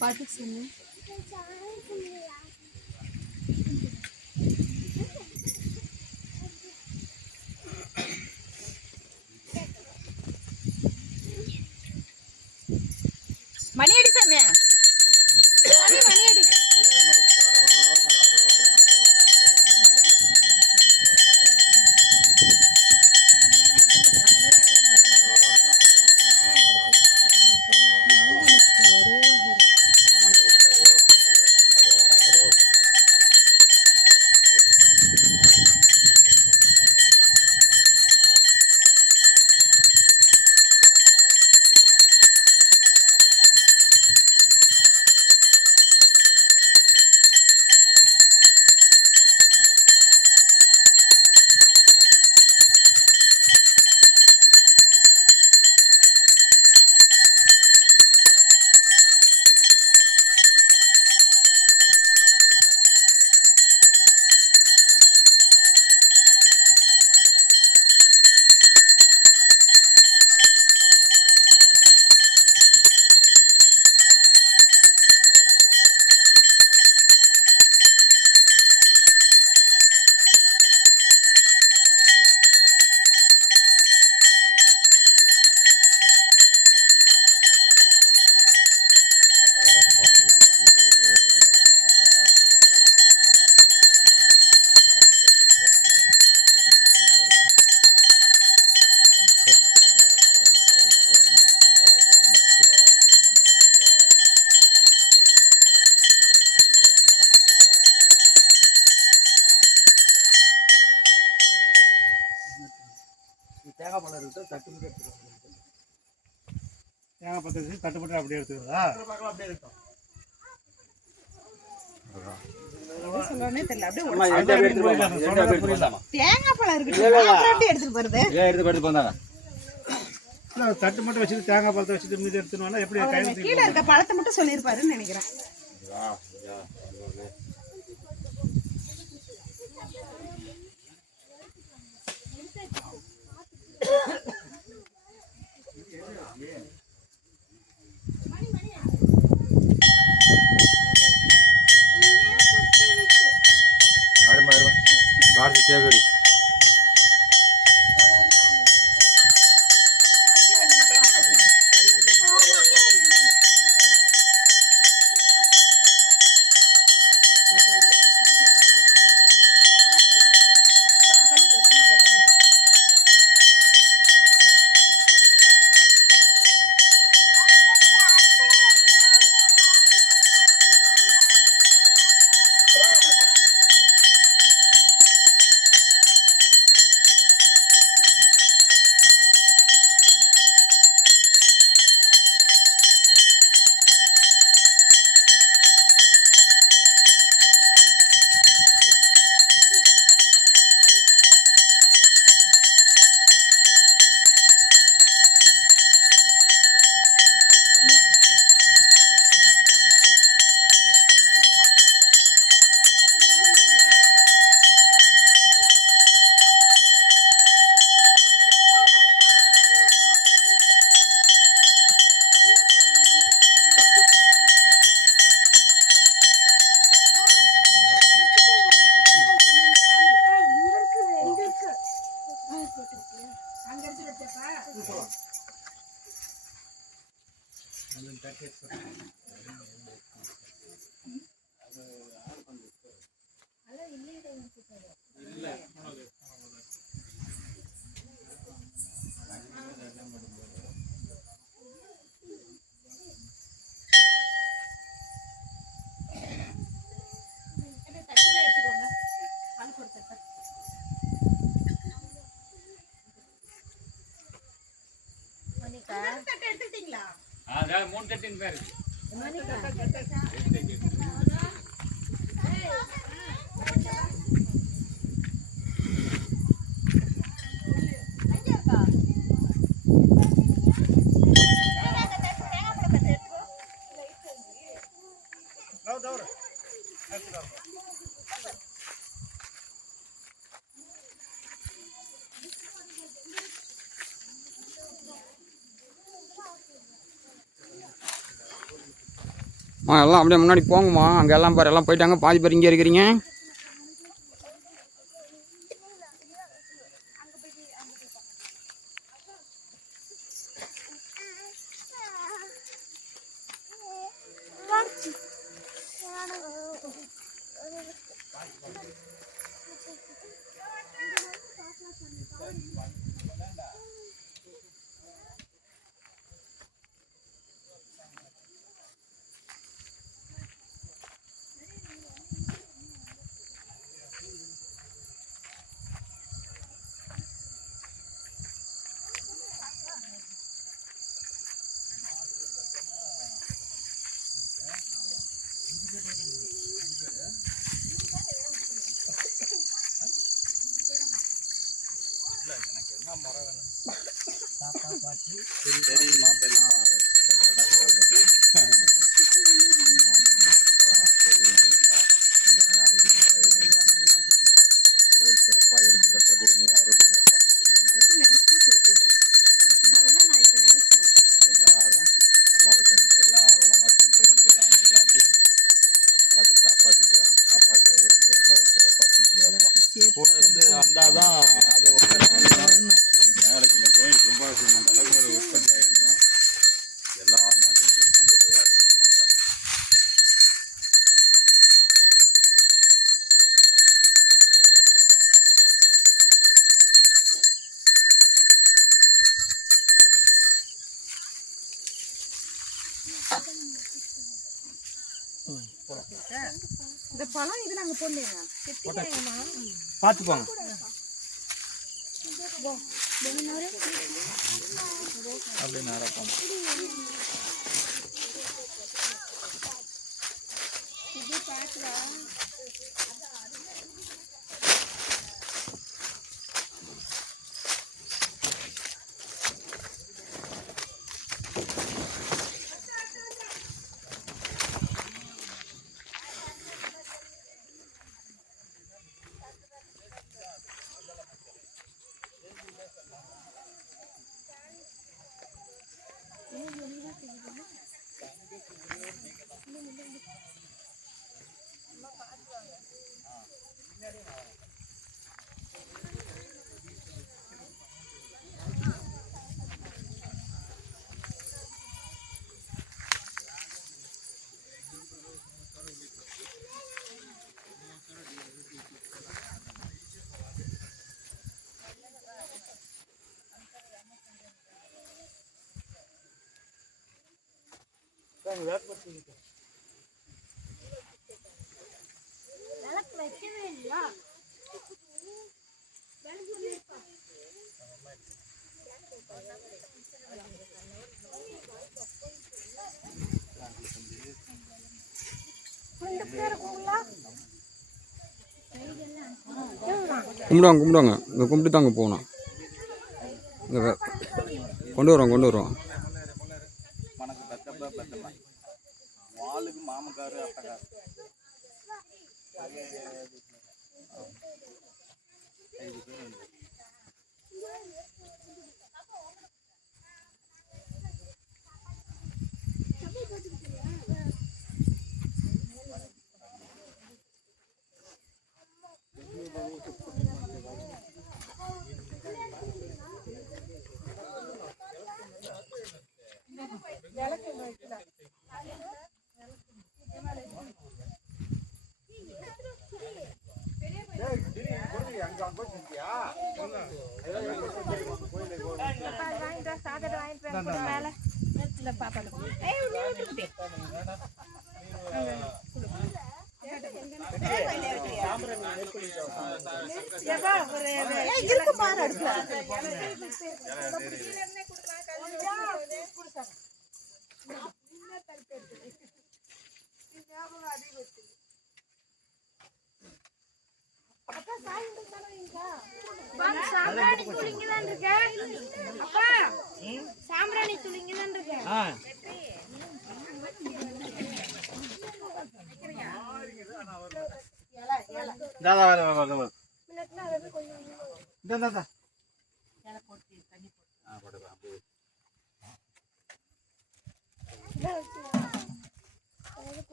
பாட்டு சொல்லு. மணி அடி சாமி, மணி அடி. தேங்காய் பழம் இருக்குது, தட்டுப்பட்டு எடுத்துருவோம். தேங்காய் பழத்தை வச்சு தட்டுப்பட்டு அப்படியே எடுத்துக்கிறதா? அப்படியே இருக்கும். தட்டு மட்டும் வச்சுட்டு தேங்காய் பழத்தை வச்சுட்டு மீதி எடுத்துனா எப்படி கீழே இருக்க பழத்தை மட்டும் சொல்லியிருப்பாருன்னு நினைக்கிறேன். சேகரி மூணு தட்டின் பேர் எல்லாம் அப்படியே முன்னாடி போங்கம்மா. அங்கே எல்லாம் பாரு, எல்லாம் போயிட்டாங்க. பாதி பேர் இங்கே இருக்கிறீங்க. கோயில் சிறப்பாக எடுத்து கட்டுறது நீ அருமையாப்பா. நினைச்சு சொல்லிட்டீங்க. அதுதான் நான் இப்ப நினைச்சேன். எல்லாரும் நல்லா இருக்கணும். எல்லா வளமாட்டும் தெரிஞ்சுக்கலாம். எல்லாத்தையும் காப்பாற்றி எடுத்து நல்லா சிறப்பாக செஞ்சுக்கிறப்பா. கூட இருந்து வந்தாதான் அது நாளைக்கு இந்த கோயில் கும்பாபிஷேகம் அளவுக்கு ஒரு உற்பத்தி ஆகிடணும். எல்லா நாட்டையும் கொண்டு போய் அடிப்பீங்கன்னாக்கா இந்த பழம் இது நாங்க போடலையா? பார்த்து போங்க. அப்படி நேரம் கும்பிடுவாங்க. இங்கே கும்பிட்டு தாங்க போகணும். இங்கே கொண்டு வருவோம். మనకు పెద్దమ్మ వాళ్ళకి మామగారు అత్తగారు இருக்கு பாரு அடுத்து. சாம்பிராணி துளிங்கதான் இருக்க. அப்பா சாம்பிராணி துளிங்கதான் இருக்க.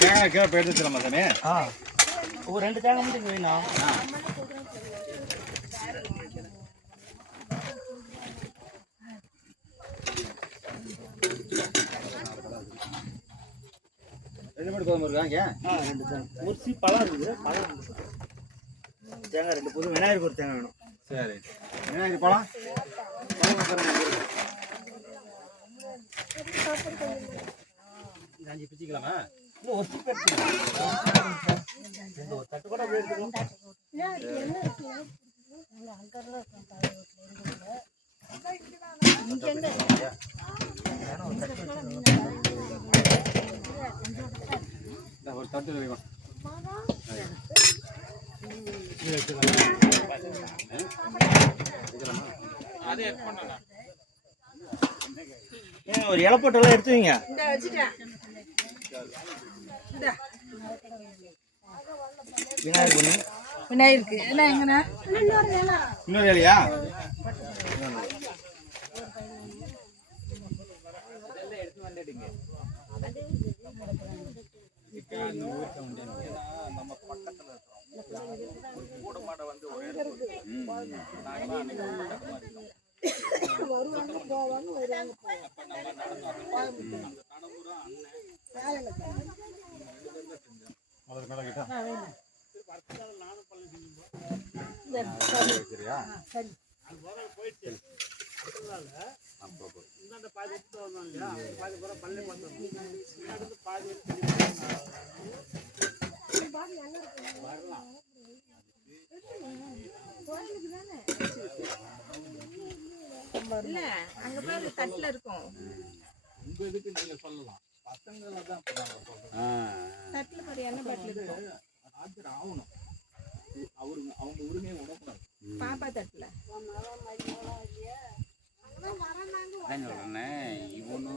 தேங்காய் கீழே போய் எடுத்து வச்சிடலாமா சாமி? ஒரு 2 தேங்காய் மட்டும் இங்கே வேணும். ரெண்டு மட்டும் கோதுமை இருக்காங்க. 2 தேங்காய். ஒரு சீ பழம் இருக்குது. தேங்காய் 2 போதும். விநாயகருக்கு ஒரு தேங்காய் வேணும். சரி. விநாயகர் பழம் காஞ்சி பிச்சுக்கலாமா? ஒரு சீ ஒரு தட்டு கூட அப்படியே எடுத்துக்கலாம். ஒரு தட்டு வைக்கணும். ஒரு இலை போட்டெல்லாம் எடுத்து வைங்க. விநாயகர் பொண்ணு விநாயகருக்கு எல்லாம் எங்கண்ணா? இன்னொரு வேலையா? நம்ம பக்கத்துல கூட மாட வந்து ஒரு இல்ல அங்க பாரு தட்டுல இருக்கும். உங்க இதுக்கு நீங்க சொல்லலாம். பசங்களை தான் தட்டுல பாரு என்ன பாட்டில் இருக்கும். ஆஜர் ஆகணும். அவங்க உரிமையை உணரக்கூடாது. பாப்பா தட்டுல இவனு